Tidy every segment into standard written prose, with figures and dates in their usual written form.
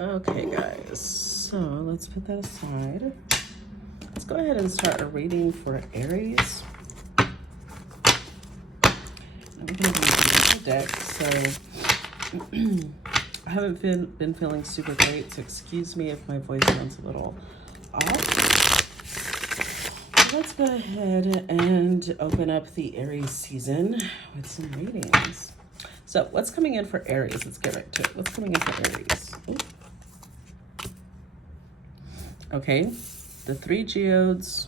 Okay, guys, so let's put that aside. Let's go ahead and start a reading for Aries. I'm going to be using the deck, so I haven't been feeling super great, so excuse me if my voice sounds a little off. So let's go ahead and open up the Aries season with some readings. So what's coming in for Aries? Let's get right to it. What's coming in for Aries? Ooh. Okay, the 3 geodes,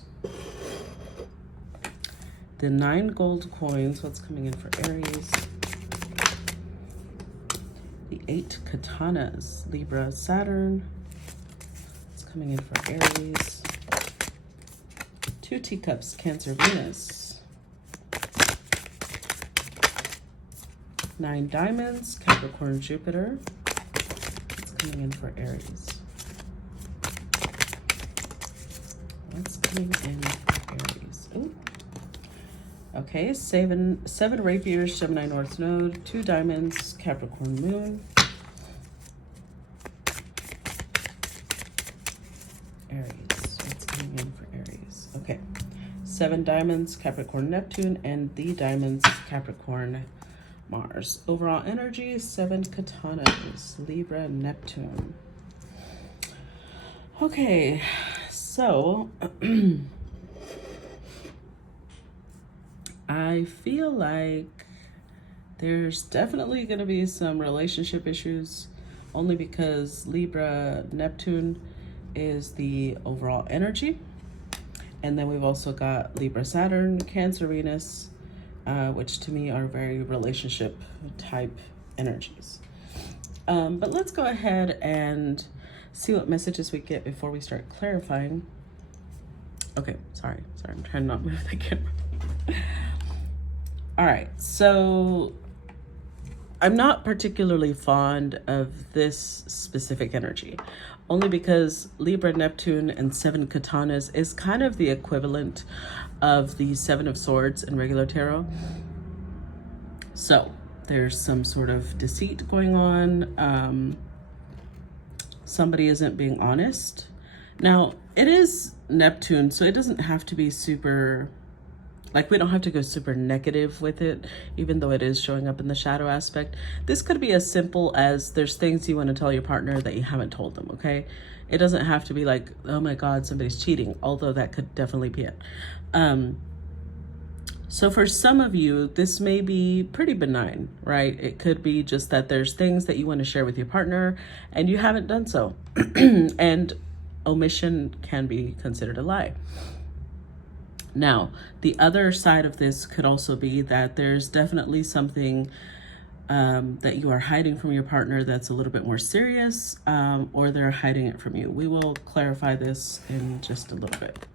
the 9 gold coins. What's coming in for Aries? The 8 katanas, Libra, Saturn. What's coming in for Aries? 2 teacups, Cancer, Venus. 9 diamonds, Capricorn, Jupiter. What's coming in for Aries? What's coming in for Aries? Ooh. Okay, 7 rapiers, Gemini North Node, 2 diamonds, Capricorn Moon. Aries, what's coming in for Aries? Okay, 7 diamonds, Capricorn Neptune, and the diamonds, Capricorn Mars. Overall energy, 7 katanas, Libra, Neptune. Okay, so I feel like there's definitely going to be some relationship issues, only because Libra, Neptune is the overall energy. And then we've also got Libra, Saturn, Cancer, Venus, which to me are very relationship type energies. But let's go ahead and see what messages we get before we start clarifying. Okay, sorry, I'm trying to not move the camera. All right, so I'm not particularly fond of this specific energy, only because Libra, Neptune, and 7 katanas is kind of the equivalent of the 7 of Swords in regular tarot. So there's some sort of deceit going on. Somebody isn't being honest. Now, it is Neptune, so it doesn't have to be super, like, we don't have to go super negative with it, even though it is showing up in the shadow aspect. This could be as simple as there's things you want to tell your partner that you haven't told them, okay? It doesn't have to be like, oh my God, somebody's cheating, although that could definitely be it. So for some of you, this may be pretty benign, right? It could be just that there's things that you want to share with your partner and you haven't done so. And omission can be considered a lie. Now, the other side of this could also be that there's definitely something that you are hiding from your partner that's a little bit more serious, or they're hiding it from you. We will clarify this in just a little bit.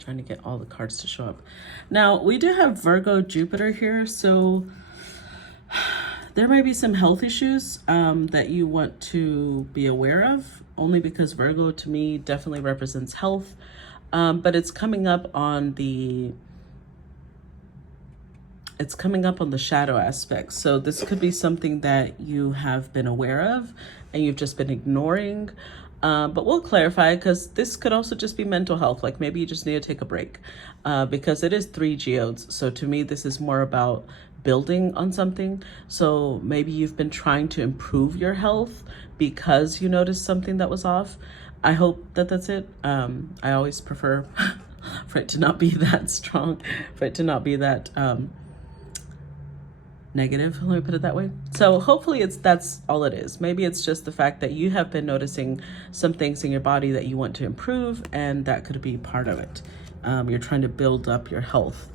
Trying to get all the cards to show up. Now, we do have Virgo, Jupiter here, so there may be some health issues that you want to be aware of, only because Virgo to me definitely represents health, but it's coming up on the shadow aspect. So this could be something that you have been aware of and you've just been ignoring. But we'll clarify, because this could also just be mental health. Like maybe you just need to take a break, because it is 3 geodes. So to me, this is more about building on something. So maybe you've been trying to improve your health because you noticed something that was off. I hope that that's it. I always prefer for it to not be that strong, for it to not be that negative, let me put it that way. So hopefully that's all it is. Maybe it's just the fact that you have been noticing some things in your body that you want to improve, and that could be part of it. You're trying to build up your health.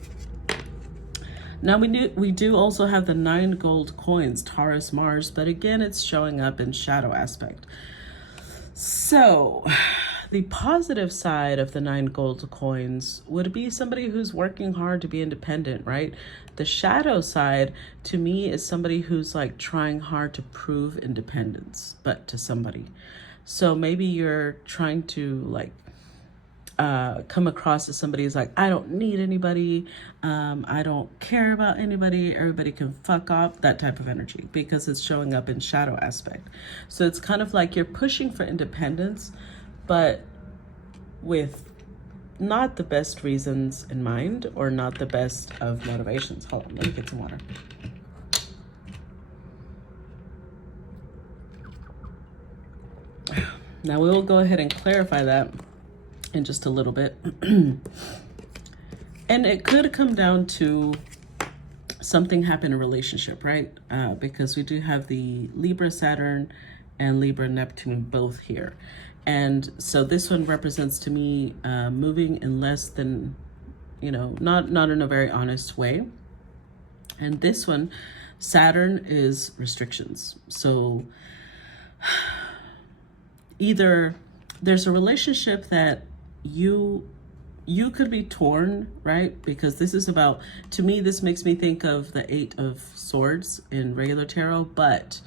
Now we do also have the 9 gold coins, Taurus, Mars, but again, it's showing up in shadow aspect. So the positive side of the 9 gold coins would be somebody who's working hard to be independent, right? The shadow side to me is somebody who's like trying hard to prove independence, but to somebody. So maybe you're trying to like come across as somebody who's like, I don't need anybody, I don't care about anybody, everybody can fuck off, that type of energy, because it's showing up in shadow aspect. So it's kind of like you're pushing for independence, but with not the best reasons in mind, or not the best of motivations. Hold on, let me get some water. Now we will go ahead and clarify that in just a little bit. And it could come down to something happen in a relationship, right? Because we do have the Libra Saturn and Libra Neptune both here. And so this one represents to me moving in less than, not in a very honest way. And this one, Saturn, is restrictions. So either there's a relationship that you could be torn, right? Because this is about, to me, this makes me think of the 8 of Swords in regular tarot, but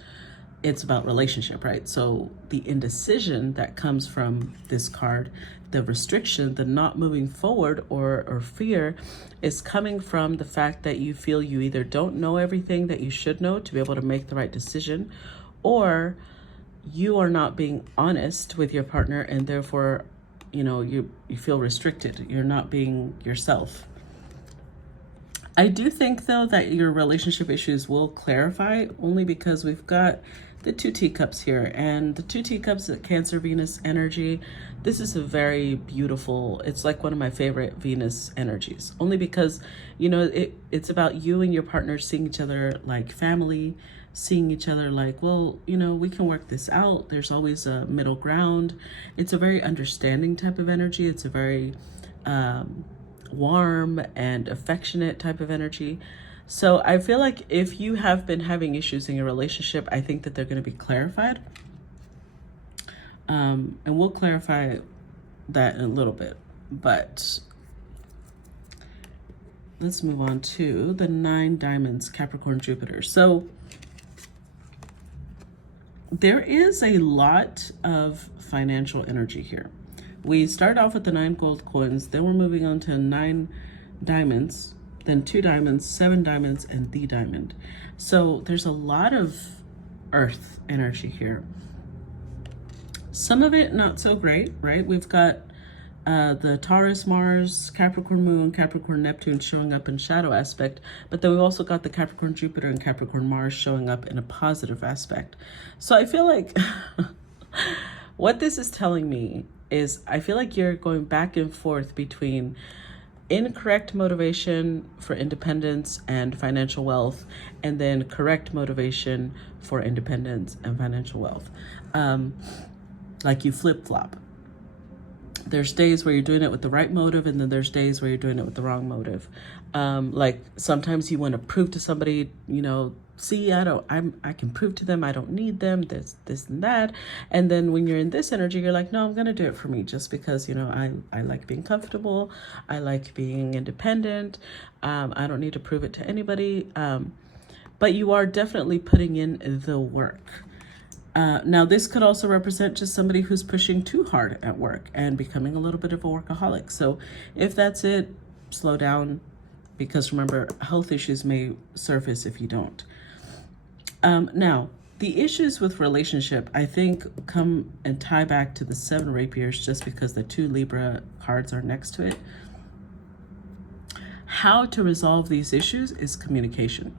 it's about relationship, right? So the indecision that comes from this card, the restriction, the not moving forward, or fear, is coming from the fact that you feel you either don't know everything that you should know to be able to make the right decision, or you are not being honest with your partner, and therefore, you feel restricted. You're not being yourself. I do think, though, that your relationship issues will clarify, only because we've got the 2 teacups here, and the 2 teacups at Cancer Venus energy. This is a very beautiful, it's like one of my favorite Venus energies, only because, it's about you and your partner seeing each other like family, seeing each other like, well, we can work this out. There's always a middle ground. It's a very understanding type of energy. It's a very warm and affectionate type of energy. So I feel like if you have been having issues in your relationship, I think that they're going to be clarified. And we'll clarify that in a little bit. But let's move on to the 9 diamonds, Capricorn, Jupiter. So there is a lot of financial energy here. We start off with the 9 gold coins, then we're moving on to 9 diamonds, then 2 diamonds, 7 diamonds, and the diamond. So there's a lot of earth energy here. Some of it not so great, right? We've got the Taurus, Mars, Capricorn Moon, Capricorn Neptune showing up in shadow aspect, but then we've also got the Capricorn Jupiter and Capricorn Mars showing up in a positive aspect. So I feel like what this is telling me is, I feel like you're going back and forth between incorrect motivation for independence and financial wealth, and then correct motivation for independence and financial wealth. Like you flip-flop. There's days where you're doing it with the right motive, and then there's days where you're doing it with the wrong motive. Like sometimes you want to prove to somebody, see, I can prove to them I don't need them, this and that. And then when you're in this energy, you're like, no, I'm going to do it for me, just because, I like being comfortable. I like being independent. I don't need to prove it to anybody. But you are definitely putting in the work. Now, this could also represent just somebody who's pushing too hard at work and becoming a little bit of a workaholic. So if that's it, slow down, because remember, health issues may surface if you don't. Now, the issues with relationship, I think, come and tie back to the 7 rapiers, just because the 2 Libra cards are next to it. How to resolve these issues is communication.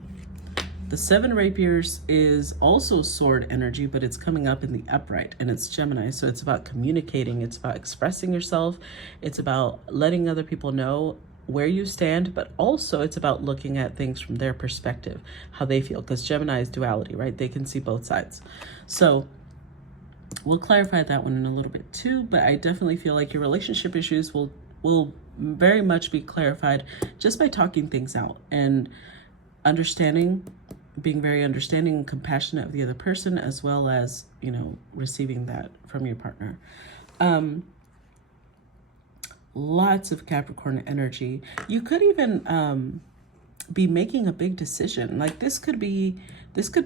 The 7 rapiers is also sword energy, but it's coming up in the upright, and it's Gemini. So it's about communicating. It's about expressing yourself. It's about letting other people know where you stand, but also it's about looking at things from their perspective, how they feel, because Gemini is duality, right? They can see both sides. So we'll clarify that one in a little bit too, but I definitely feel like your relationship issues will very much be clarified just by talking things out and being very understanding and compassionate of the other person, as well as, receiving that from your partner. Lots of Capricorn energy. You could even be making a big decision. Like this could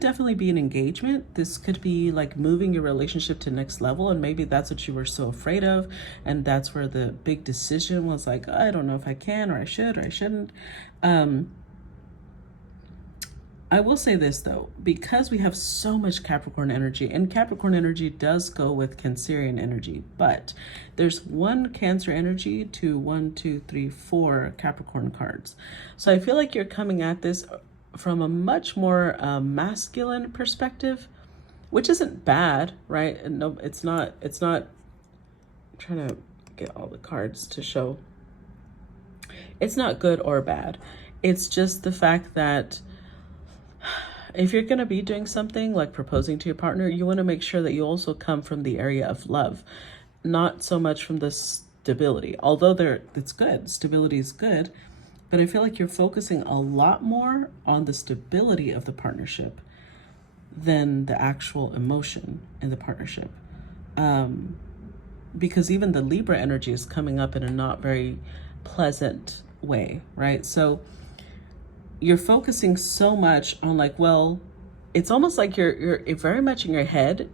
definitely be an engagement. This could be like moving your relationship to next level, and maybe that's what you were so afraid of, and that's where the big decision was like, I don't know if I can or I should or I shouldn't. I will say this though, because we have so much Capricorn energy, and Capricorn energy does go with Cancerian energy, but there's one Cancer energy to 1, 2, 3, 4 Capricorn cards. So I feel like you're coming at this from a much more masculine perspective, which isn't bad, right? And no, it's not, I'm trying to get all the cards to show. It's not good or bad. It's just the fact that if you're going to be doing something like proposing to your partner, you want to make sure that you also come from the area of love, not so much from the stability. Although it's good, stability is good, but I feel like you're focusing a lot more on the stability of the partnership than the actual emotion in the partnership. Because even the Libra energy is coming up in a not very pleasant way, right? So you're focusing so much on like, well, it's almost like you're very much in your head.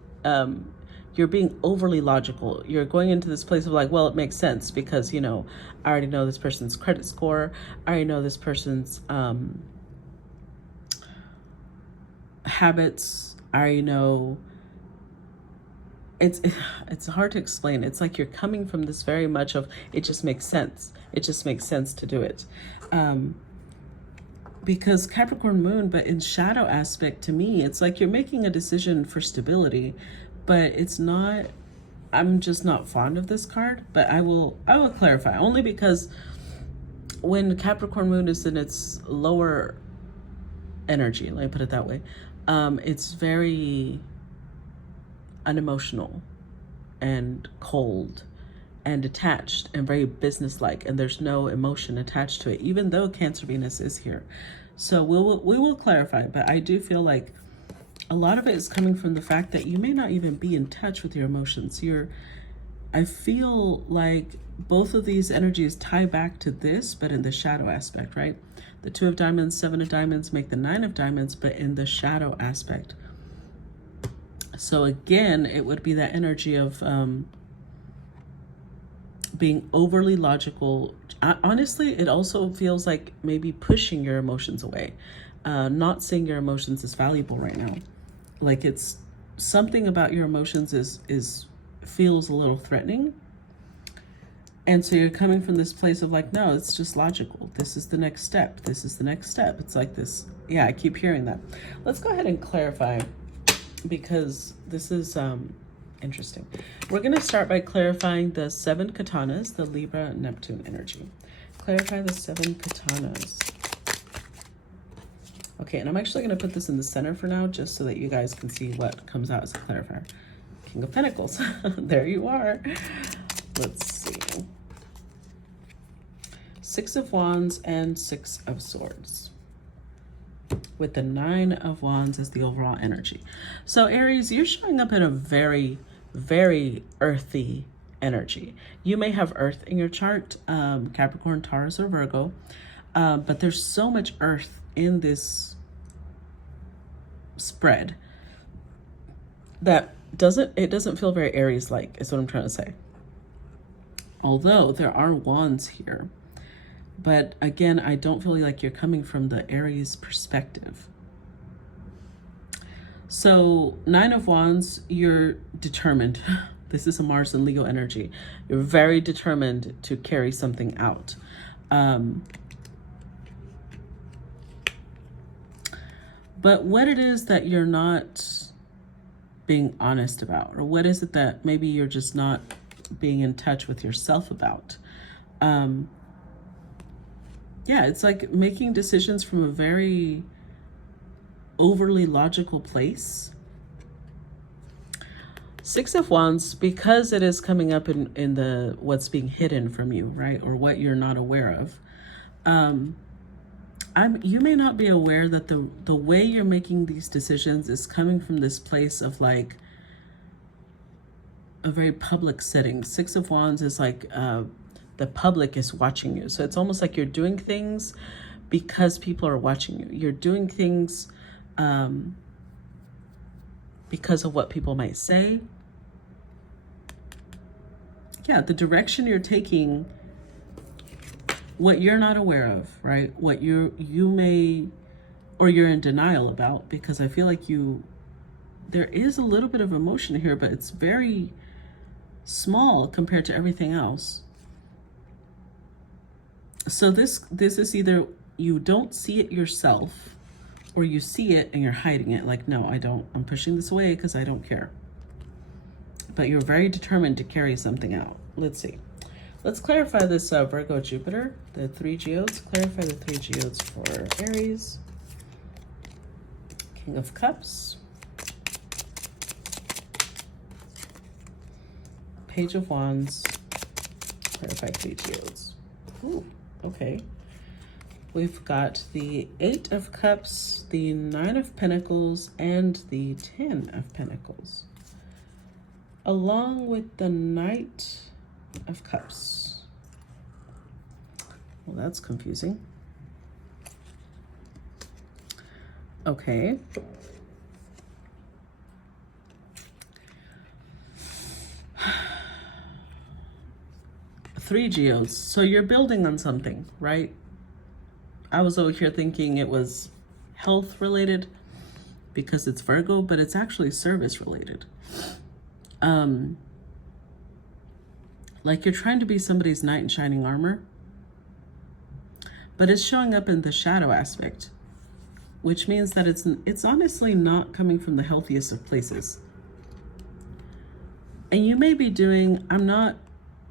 You're being overly logical. You're going into this place of like, well, it makes sense because, I already know this person's credit score. I already know this person's habits. I already know. It's hard to explain. It's like you're coming from this very much of, it just makes sense. It just makes sense to do it. Because Capricorn moon, but in shadow aspect to me, it's like you're making a decision for stability, but it's not, I'm just not fond of this card, but I will clarify, only because when Capricorn moon is in its lower energy, let me put it that way, it's very unemotional and cold and detached and very businesslike, and there's no emotion attached to it, even though Cancer Venus is here. So we will clarify, but I do feel like a lot of it is coming from the fact that you may not even be in touch with your emotions. I feel like both of these energies tie back to this, but in the shadow aspect, right? The 2 of diamonds, 7 of diamonds make the 9 of diamonds, but in the shadow aspect. So again, it would be that energy of being overly logical. Honestly, it also feels like maybe pushing your emotions away, not seeing your emotions as valuable right now. Like it's something about your emotions feels a little threatening. And so you're coming from this place of like, no, it's just logical. This is the next step. This is the next step. It's like this. Yeah, I keep hearing that. Let's go ahead and clarify, because this is interesting. We're going to start by clarifying the 7 katanas, the Libra Neptune energy. Clarify the 7 katanas. Okay, and I'm actually going to put this in the center for now, just so that you guys can see what comes out as a clarifier. King of Pentacles. There you are. Let's see. 6 of Wands and 6 of Swords, with the 9 of Wands as the overall energy. So Aries, you're showing up in a very, very earthy energy. You may have earth in your chart, Capricorn, Taurus, or Virgo, but there's so much earth in this spread that it doesn't feel very Aries-like, is what I'm trying to say. Although there are wands here, but again, I don't feel like you're coming from the Aries perspective. So 9 of Wands, you're determined. This is a Mars and Leo energy. You're very determined to carry something out. But what it is that you're not being honest about, or what is it that maybe you're just not being in touch with yourself about? Yeah, it's like making decisions from a very overly logical place. 6 of Wands, because it is coming up in the what's being hidden from you, right? Or what you're not aware of. You may not be aware that the way you're making these decisions is coming from this place of like a very public setting. 6 of Wands is like the public is watching you. So it's almost like you're doing things, because people are watching you. You're doing things because of what people might say. Yeah, the direction you're taking, what you're not aware of, right? What you may, or you're in denial about, because I feel like there is a little bit of emotion here, but it's very small compared to everything else. So this is either you don't see it yourself, or you see it and you're hiding it. Like, no, I don't, I'm pushing this away because I don't care. But you're very determined to carry something out. Let's see. Let's clarify this Virgo Jupiter, the 3 geodes. Clarify the 3 geodes for Aries. King of Cups. Page of Wands. Clarify 3 geodes. Ooh, okay. We've got the 8 of Cups, the 9 of Pentacles, and the 10 of Pentacles, along with the Knight of Cups. Well, that's confusing. Okay. Three geodes. So you're building on something, right? I was over here thinking it was health related because it's Virgo, but it's actually service related. Like you're trying to be somebody's knight in shining armor, but it's showing up in the shadow aspect, which means that it's honestly not coming from the healthiest of places. And you may be doing,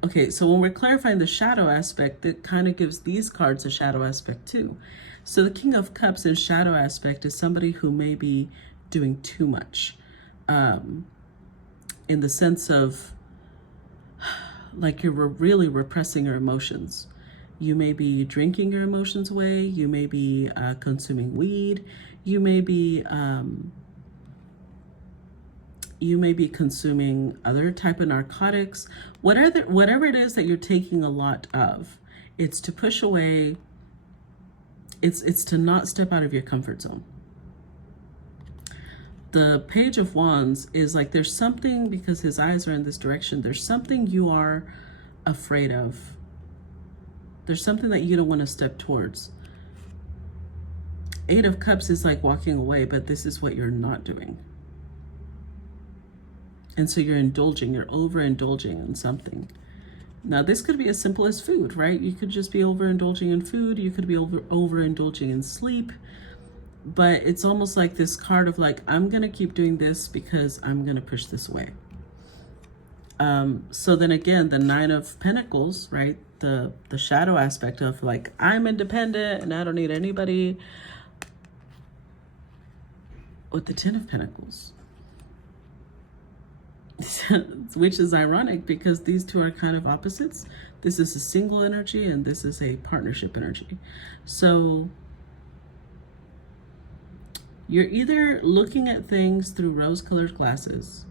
okay, so when we're clarifying the shadow aspect, it kind of gives these cards a shadow aspect too. So the King of Cups in shadow aspect is somebody who may be doing too much, in the sense of like you're really repressing your emotions. You may be drinking your emotions away. You may be consuming weed. You may be consuming other type of narcotics. Whatever it is that you're taking a lot of, it's to push away. It's to not step out of your comfort zone. The Page of Wands is like there's something, because his eyes are in this direction, there's something you are afraid of. There's something that you don't want to step towards. 8 of Cups is like walking away, but this is what you're not doing. And so you're overindulging in something. Now this could be as simple as food, right? You could just be overindulging in food. You could be overindulging in sleep. But it's almost like this card of like, I'm going to keep doing this because I'm going to push this away. So then again, the 9 of Pentacles, right? The shadow aspect of like, I'm independent and I don't need anybody. With the 10 of Pentacles. Which is ironic because these two are kind of opposites. This is a single energy and this is a partnership energy. So you're either looking at things through rose-colored glasses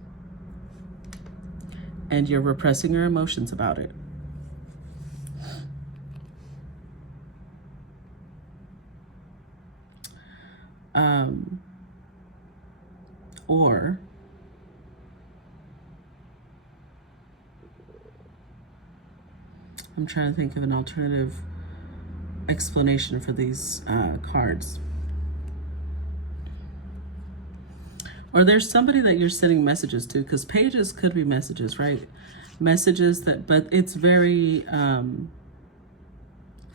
and you're repressing your emotions about it. Or I'm trying to think of an alternative explanation for these cards. Or there's somebody that you're sending messages to, because pages could be messages, right? Messages but it's very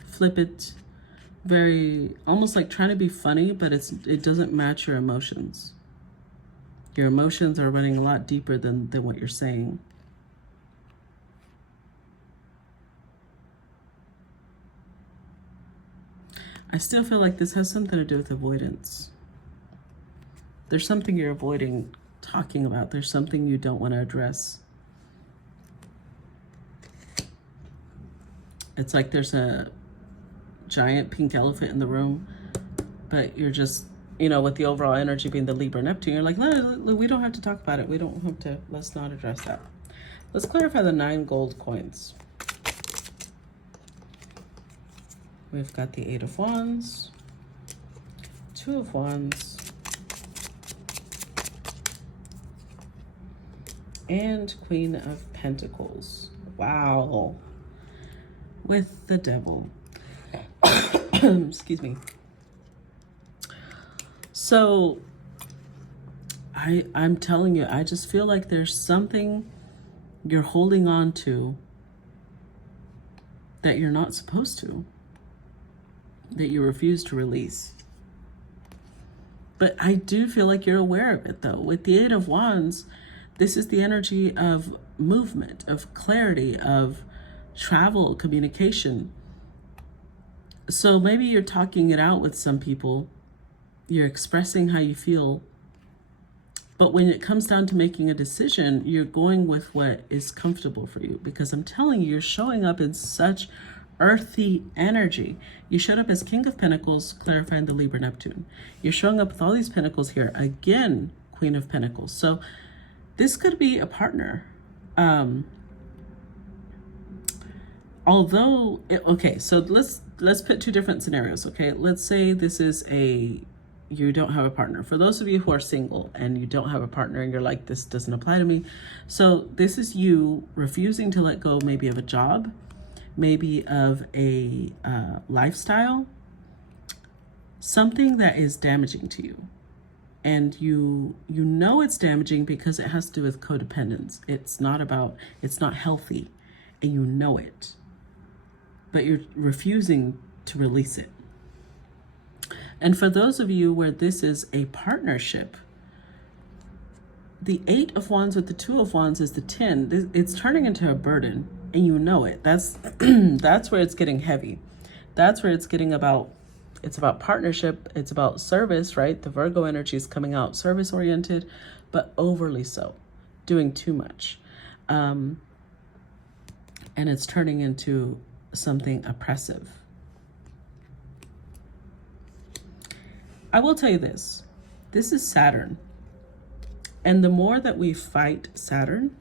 flippant, very almost like trying to be funny, but it doesn't match your emotions. Your emotions are running a lot deeper than what you're saying. I still feel like this has something to do with avoidance. There's something you're avoiding talking about. There's something you don't want to address. It's like there's a giant pink elephant in the room, but you're just, with the overall energy being the Libra Neptune, you're like, we don't have to talk about it. We don't have to, let's not address that. Let's clarify the 9 gold coins. We've got the Eight of Wands, Two of Wands, and Queen of Pentacles. Wow. With the Devil. Excuse me. So I'm telling you, I just feel like there's something you're holding on to that you're not supposed to, that you refuse to release. But I do feel like you're aware of it, though. With the Eight of Wands, this is the energy of movement, of clarity, of travel, communication. So maybe you're talking it out with some people, you're expressing how you feel, but when it comes down to making a decision, you're going with what is comfortable for you. Because I'm telling you, you're showing up in such earthy energy. You showed up as King of Pentacles, clarifying the Libra Neptune. You're showing up with all these pentacles here. Again, Queen of Pentacles. So this could be a partner. Okay, so let's put two different scenarios, okay? Let's say this is you don't have a partner. For those of you who are single and you don't have a partner and you're like, this doesn't apply to me. So this is you refusing to let go maybe of a job, maybe of a lifestyle, something that is damaging to you. And you know it's damaging because it has to do with codependence. It's not healthy, and you know it, but you're refusing to release it. And for those of you where this is a partnership, the Eight of Wands with the Two of Wands is the 10. It's turning into a burden, and you know it. That's that's where it's getting heavy. That's where it's getting it's about partnership. It's about service, right? The Virgo energy is coming out service oriented, but overly so, doing too much. And it's turning into something oppressive. I will tell you this is Saturn. And the more that we fight Saturn,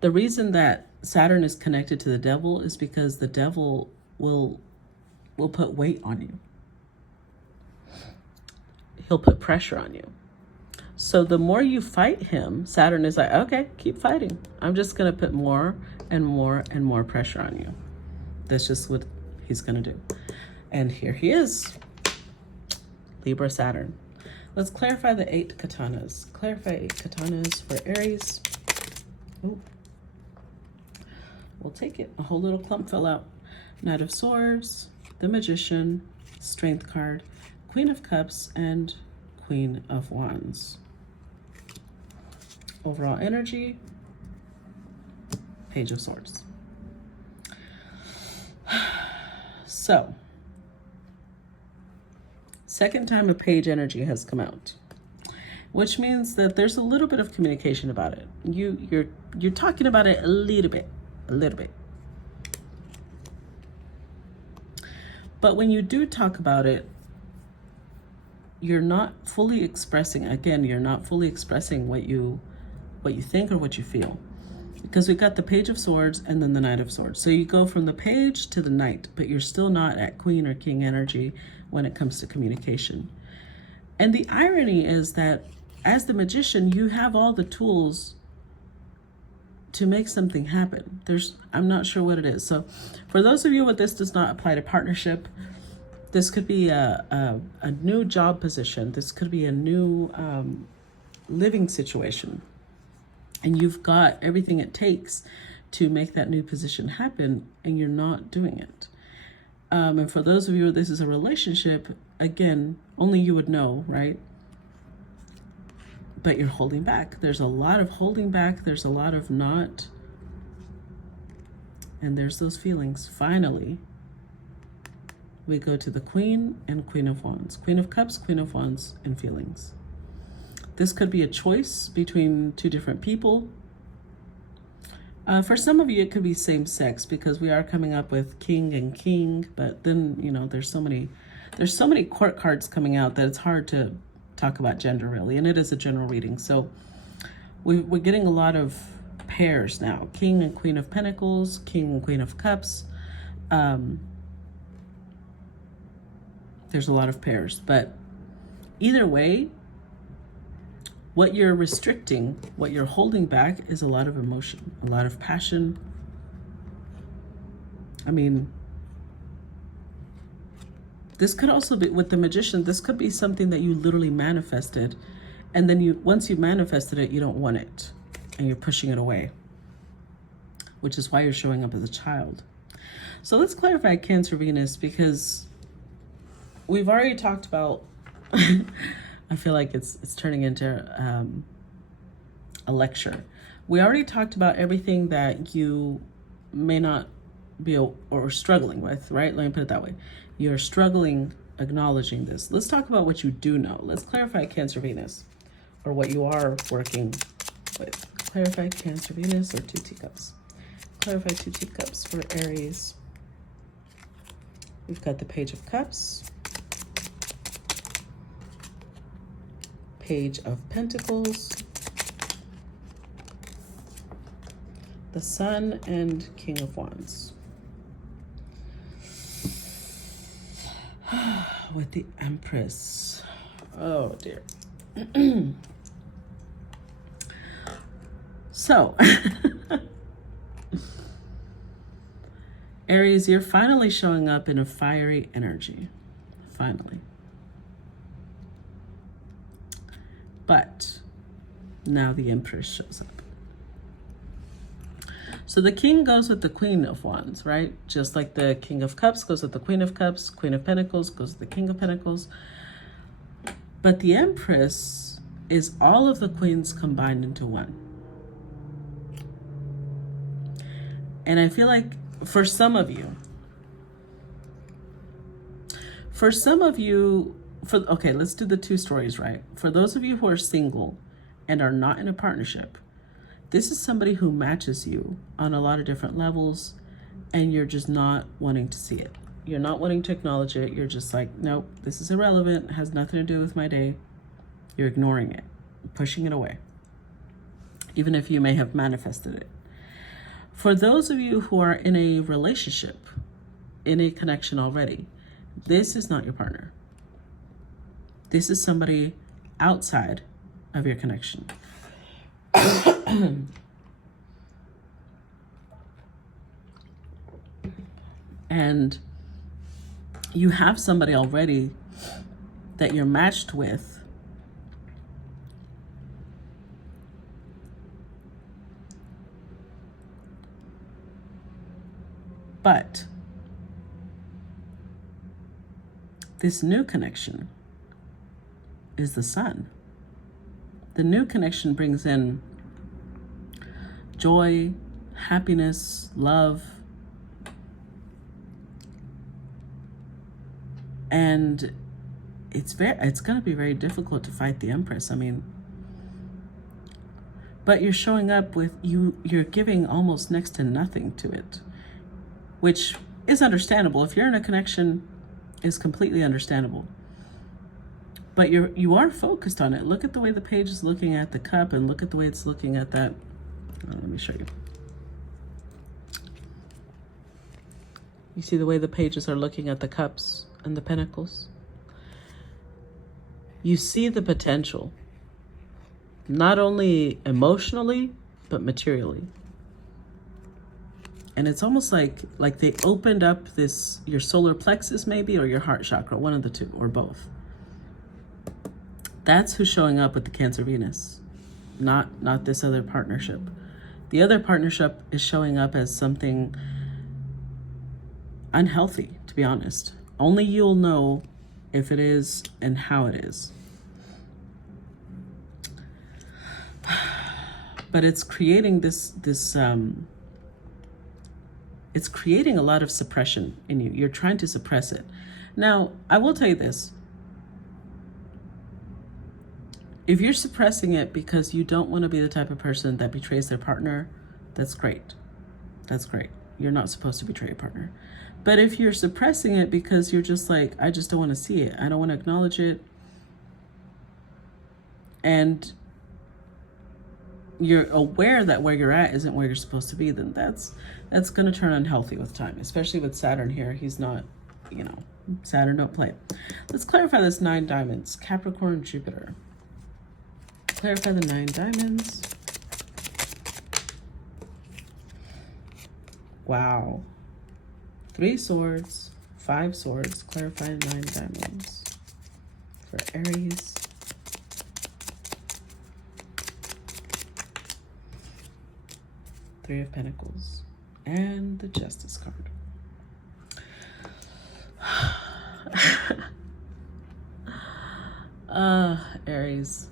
the reason that Saturn is connected to the devil is because the devil will put weight on you. He'll put pressure on you. So the more you fight him, Saturn is like, okay, keep fighting. I'm just going to put more and more and more pressure on you. That's just what he's going to do. And here he is. Libra Saturn. Let's clarify the 8 katanas. Clarify 8 katanas for Aries. Ooh. We'll take it. A whole little clump fell out. Knight of Swords, the Magician, Strength card, Queen of Cups, and Queen of Wands. Overall energy, Page of Swords. So, second time a page energy has come out, which means that there's a little bit of communication about it. You're talking about it a little bit. But when you do talk about it, you're not fully expressing, you're not fully expressing what you think or what you feel. Because we've got the Page of Swords and then the Knight of Swords. So you go from the Page to the Knight, but you're still not at Queen or King energy when it comes to communication. And the irony is that as the Magician, you have all the tools to make something happen. I'm not sure what it is. So for those of you where this does not apply to partnership, this could be a new job position. This could be a new living situation. And you've got everything it takes to make that new position happen, and you're not doing it. And for those of you where this is a relationship, again, only you would know, right? But you're holding back. There's a lot of holding back. There's a lot of not. And there's those feelings. Finally, we go to the Queen and Queen of Wands. Queen of Cups, Queen of Wands, and feelings. This could be a choice between two different people. For some of you, it could be same sex because we are coming up with king and king. But then, there's so many court cards coming out that it's hard to talk about gender really, and it is a general reading. So we're getting a lot of pairs now. King and Queen of Pentacles, King and Queen of Cups. There's a lot of pairs, but either way, what you're restricting, what you're holding back is a lot of emotion, a lot of passion. I mean, this could also be, with the Magician, this could be something that you literally manifested, and then once you manifested it, you don't want it, and you're pushing it away, which is why you're showing up as a child. So let's clarify Cancer Venus, because we've already talked about, I feel like it's turning into a lecture. We already talked about everything that you may not be or struggling with, right? Let me put it that way. You're struggling acknowledging this. Let's talk about what you do know. Let's clarify Cancer Venus, or what you are working with. Clarify Cancer Venus, or 2 teacups. Clarify 2 teacups for Aries. We've got the Page of Cups, Page of Pentacles, the Sun, and King of Wands. With the Empress. Oh dear. So, Aries, you're finally showing up in a fiery energy. Finally. But now the Empress shows up. So the King goes with the Queen of Wands, right? Just like the King of Cups goes with the Queen of Cups, Queen of Pentacles goes with the King of Pentacles. But the Empress is all of the queens combined into one. And I feel like for some of you, okay, let's do the 2 stories, right? For those of you who are single and are not in a partnership, this is somebody who matches you on a lot of different levels, and you're just not wanting to see it. You're not wanting to acknowledge it. You're just like, nope, this is irrelevant. It has nothing to do with my day. You're ignoring it, pushing it away, even if you may have manifested it. For those of you who are in a relationship, in a connection already, this is not your partner. This is somebody outside of your connection. And you have somebody already that you're matched with, but this new connection is the Sun. The new connection brings in joy, happiness, love, and it's going to be very difficult to fight the Empress. I mean, but you're showing up with you're giving almost next to nothing to it, which is understandable. If you're in a connection, is completely understandable. But you are focused on it. Look at the way the page is looking at the cup, and look at the way it's looking at that. Let me show you. You see the way the pages are looking at the cups and the pentacles? You see the potential, not only emotionally, but materially. And it's almost like they opened up your solar plexus maybe, or your heart chakra, one of the two, or both. That's who's showing up with the Cancer Venus, not this other partnership. The other partnership is showing up as something unhealthy, to be honest. Only you'll know if it is and how it is. But it's creating it's creating a lot of suppression in you. You're trying to suppress it. Now, I will tell you this. If you're suppressing it because you don't want to be the type of person that betrays their partner, that's great. That's great. You're not supposed to betray a partner. But if you're suppressing it because you're just like, I just don't want to see it, I don't want to acknowledge it, and you're aware that where you're at isn't where you're supposed to be, then that's going to turn unhealthy with time, especially with Saturn here. He's not, you know, Saturn don't play. Let's clarify this 9 diamonds. Capricorn, Jupiter. Clarify the 9 diamonds. Wow. 3 swords, 5 swords. Clarify 9 diamonds for Aries. Three of Pentacles and the Justice card. Aries.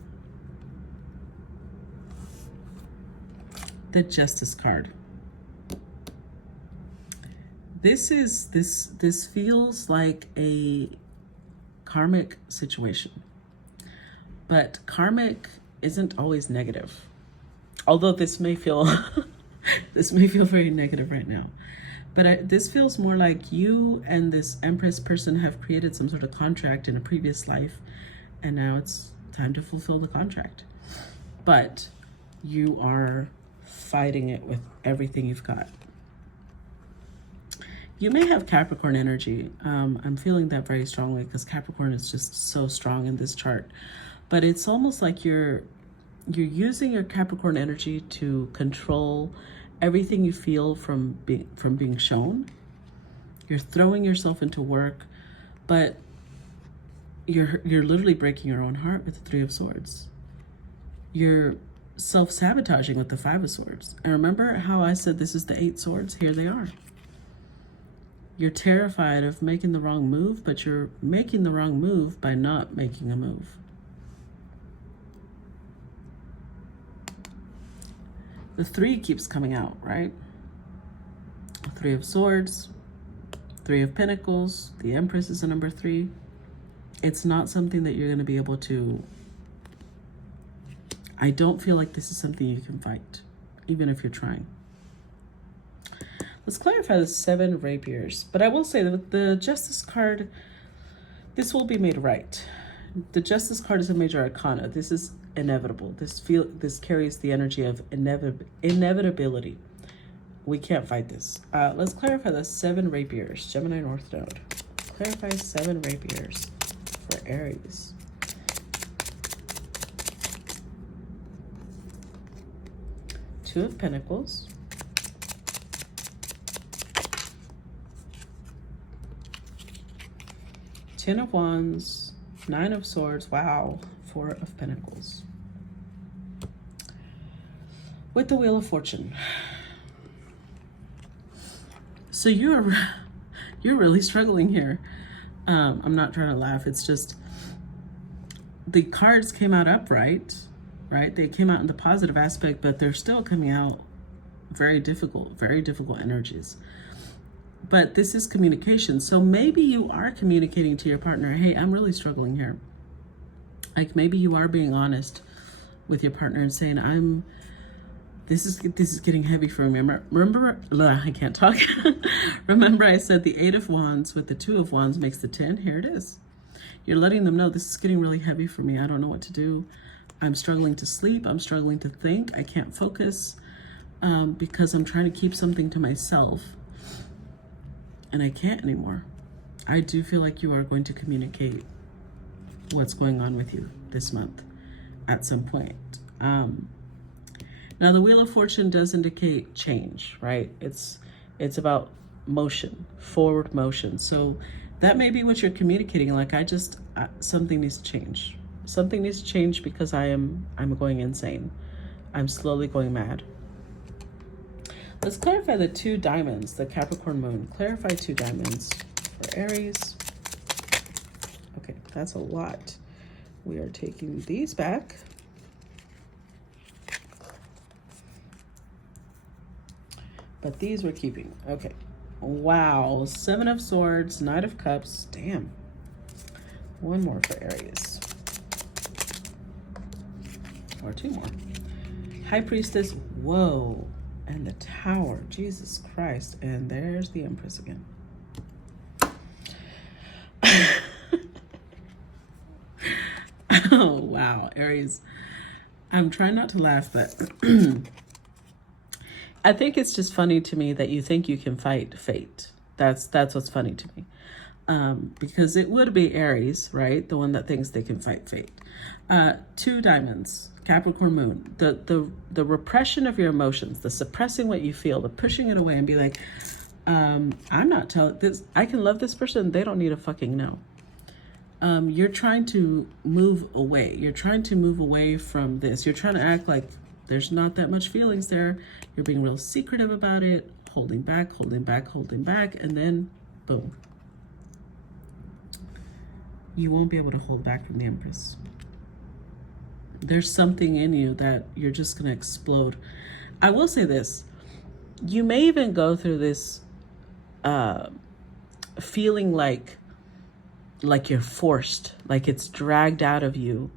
The Justice card. This feels like a karmic situation, but karmic isn't always negative. Although this may feel this may feel very negative right now, but this feels more like you and this Empress person have created some sort of contract in a previous life, and now it's time to fulfill the contract. But you are fighting it with everything you've got. You may have Capricorn energy. I'm feeling that very strongly because Capricorn is just so strong in this chart. But it's almost like you're using your Capricorn energy to control everything you feel from being shown. You're throwing yourself into work, but you're literally breaking your own heart with the 3 of Swords. You're self-sabotaging with the 5 of Swords. And remember how I said this is the 8 swords? Here they are. You're terrified of making the wrong move, but you're making the wrong move by not making a move. The 3 keeps coming out, right? 3 of Swords, 3 of Pentacles, the Empress is a number 3. It's not something that you're going to be able to... I don't feel like this is something you can fight, even if you're trying. Let's clarify the 7 rapiers. But I will say that with the Justice card, this will be made right. The Justice card is a major arcana. This is inevitable. This carries the energy of inevitability. We can't fight this. Let's clarify the 7 rapiers. Gemini North Node. Clarify 7 rapiers for Aries. Two of Pentacles. Ten of Wands, 9 of Swords, wow, 4 of Pentacles. With the Wheel of Fortune. So you're really struggling here. I'm not trying to laugh, it's just the cards came out upright, right? They came out in the positive aspect, but they're still coming out very difficult energies. But this is communication. So maybe you are communicating to your partner, hey, I'm really struggling here. Like maybe you are being honest with your partner and saying, this is getting heavy for me. Remember, I can't talk. Remember I said the 8 of Wands with the 2 of Wands makes the 10. Here it is. You're letting them know this is getting really heavy for me. I don't know what to do. I'm struggling to sleep. I'm struggling to think. I can't focus because I'm trying to keep something to myself. And I can't anymore. I do feel like you are going to communicate what's going on with you this month at some point. Now the Wheel of Fortune does indicate change, right? It's about motion, forward motion. So that may be what you're communicating. Like something needs to change. Something needs to change because I'm going insane. I'm slowly going mad. Let's clarify the 2 diamonds, the Capricorn moon. Clarify 2 diamonds for Aries. Okay, that's a lot. We are taking these back. But these we're keeping. Okay. Wow. 7 of Swords, Knight of Cups. Damn. One more for Aries. Or 2 more. High Priestess. Whoa. And the Tower, Jesus Christ. And there's the Empress again. Oh, wow, Aries. I'm trying not to laugh, but I think it's just funny to me that you think you can fight fate. That's what's funny to me. Because it would be Aries, right? The one that thinks they can fight fate. 2 diamonds, Capricorn moon. The repression of your emotions, the suppressing what you feel, the pushing it away and be like, I'm not telling this. I can love this person. They don't need to fucking know. You're trying to move away. You're trying to move away from this. You're trying to act like there's not that much feelings there. You're being real secretive about it, holding back, holding back, holding back, and then boom. You won't be able to hold back from the Empress. There's something in you that you're just going to explode. I will say this. You may even go through this feeling like you're forced, like it's dragged out of you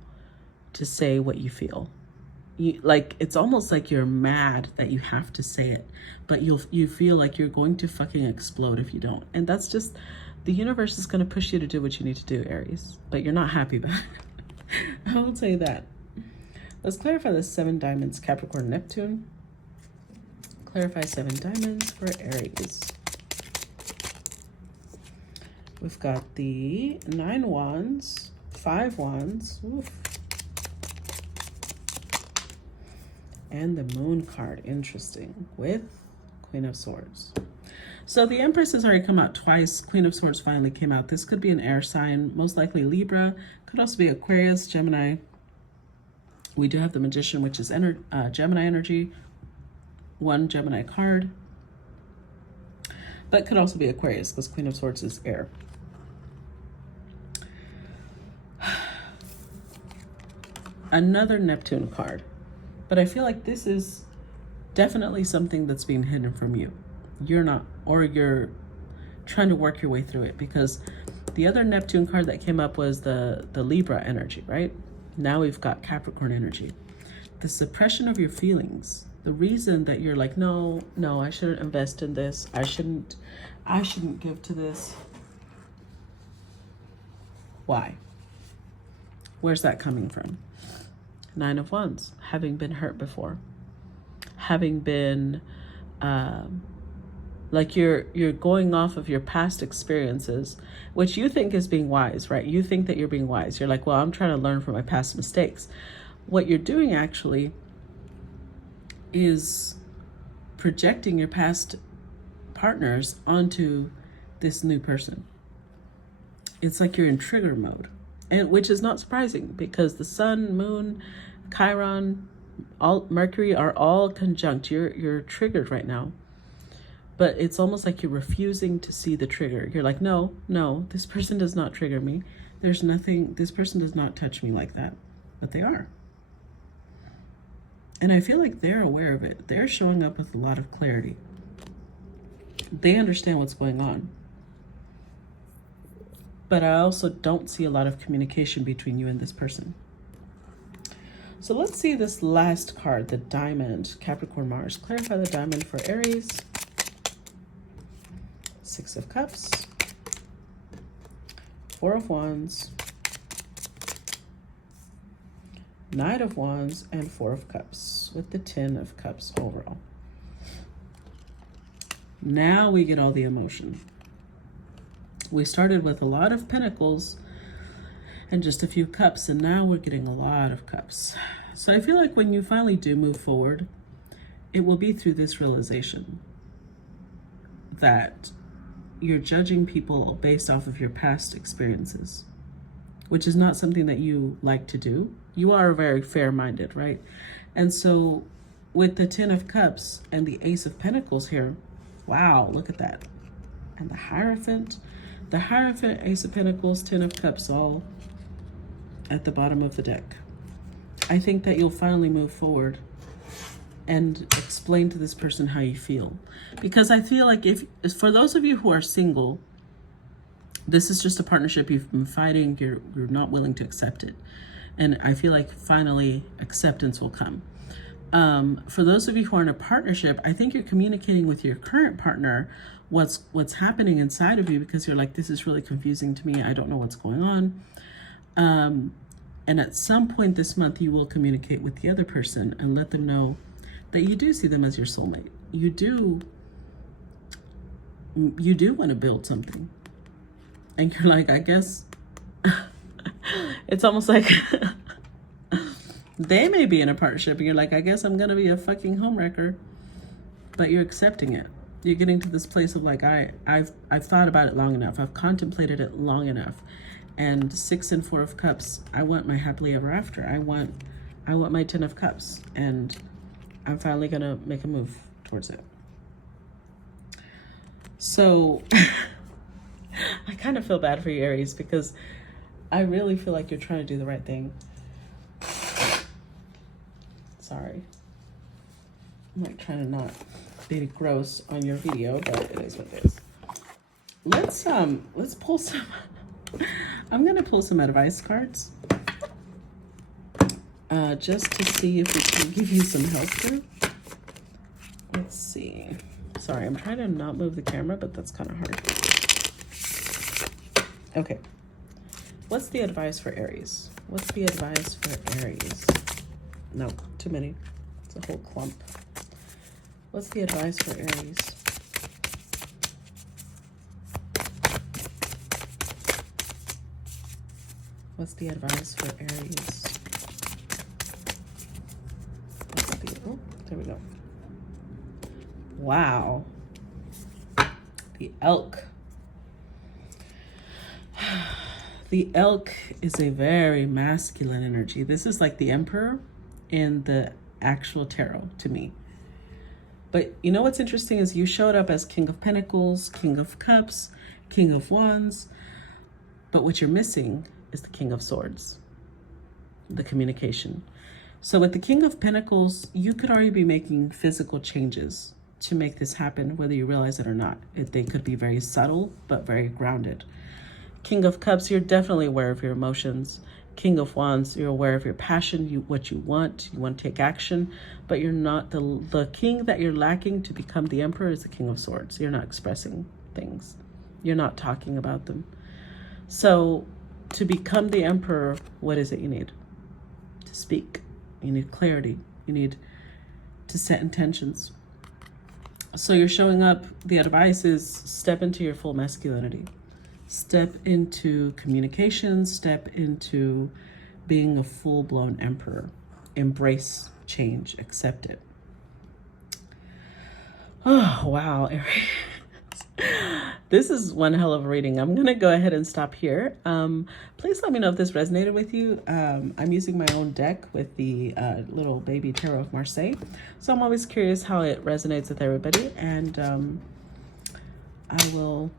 to say what you feel. It's almost like you're mad that you have to say it, but you feel like you're going to fucking explode if you don't. And that's just, the universe is going to push you to do what you need to do, Aries, but you're not happy about it. I will tell you that. Let's clarify the 7 diamonds, Capricorn, Neptune. Clarify 7 diamonds for Aries. We've got the 9 wands, 5 wands, oof, and the moon card, interesting, with Queen of Swords. So the Empress has already come out twice. Queen of Swords finally came out. This could be an air sign, most likely Libra. Could also be Aquarius, Gemini. We do have the Magician, which is Gemini energy. 1 Gemini card. But could also be Aquarius because Queen of Swords is air. Another Neptune card. But I feel like this is definitely something that's being hidden from you. You're not, or you're trying to work your way through it, because the other Neptune card that came up was the Libra energy, right? Now we've got Capricorn energy. The suppression of your feelings. The reason that you're like, no, I shouldn't invest in this. I shouldn't give to this. Why? Where's that coming from? 9 of Wands, having been hurt before. Having been, like you're going off of your past experiences, which you think is being wise, right? You think that you're being wise. You're like, well, I'm trying to learn from my past mistakes. What you're doing actually is projecting your past partners onto this new person. It's like you're in trigger mode, and which is not surprising because the sun, moon, Chiron, all Mercury are all conjunct. You're triggered right now. But it's almost like you're refusing to see the trigger. You're like, no, this person does not trigger me. There's nothing, this person does not touch me like that. But they are. And I feel like they're aware of it. They're showing up with a lot of clarity. They understand what's going on. But I also don't see a lot of communication between you and this person. So let's see this last card, the Diamond, Capricorn Mars. Clarify the Diamond for Aries. 6 of Cups, 4 of Wands, 9 of Wands, and 4 of Cups with the 10 of Cups overall. Now we get all the emotion. We started with a lot of Pentacles and just a few Cups, and now we're getting a lot of Cups. So I feel like when you finally do move forward, it will be through this realization that you're judging people based off of your past experiences, which is not something that you like to do. You are very fair-minded, right? And so with the 10 of Cups and the Ace of Pentacles here, wow, look at that. And the Hierophant, Ace of Pentacles, 10 of Cups, all at the bottom of the deck. I think that you'll finally move forward and explain to this person how you feel. Because I feel like if for those of you who are single, this is just a partnership you've been fighting, you're not willing to accept it. And I feel like finally acceptance will come. For those of you who are in a partnership, I think you're communicating with your current partner what's happening inside of you, because you're like, this is really confusing to me. I don't know what's going on. And at some point this month, you will communicate with the other person and let them know that you do see them as your soulmate. You do want to build something. And you're like, I guess, it's almost like they may be in a partnership and you're like, I guess I'm going to be a fucking homewrecker, but you're accepting it. You're getting to this place of like, I've thought about it long enough. I've contemplated it long enough. And 6 and 4 of Cups, I want my happily ever after. I want my 10 of Cups, and I'm finally going to make a move towards it. So I kind of feel bad for you, Aries, because I really feel like you're trying to do the right thing. Sorry. I'm like trying to not be gross on your video, but it is what it is. Let's pull some. I'm gonna pull some advice cards, just to see if we can give you some help here. Let's see. Sorry, I'm trying to not move the camera, but that's kind of hard. Okay. What's the advice for Aries? What's the advice for Aries? No, too many. It's a whole clump. What's the advice for Aries? What's the advice for Aries? Oh, there we go. Wow. The elk. The elk is a very masculine energy. This is like the Emperor in the actual tarot to me. But you know what's interesting is you showed up as King of Pentacles, King of Cups, King of Wands. But what you're missing is the King of Swords, the communication. So with the King of Pentacles, you could already be making physical changes to make this happen, whether you realize it or not. They could be very subtle, but very grounded. King of Cups, you're definitely aware of your emotions. King of Wands, you're aware of your passion, what you want to take action, but you're not the king that you're lacking to become the Emperor is the King of Swords. You're not expressing things. You're not talking about them. So to become the Emperor, what is it you need? To speak. You need clarity. You need to set intentions. So you're showing up, the advice is step into your full masculinity. Step into communication, step into being a full-blown emperor. Embrace change, accept it. Oh, wow, Aries. This is one hell of a reading. I'm gonna go ahead and stop here. Please let me know if this resonated with you. I'm using my own deck with the little baby tarot of Marseille. So I'm always curious how it resonates with everybody. And I will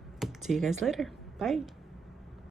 see you guys later. Bye.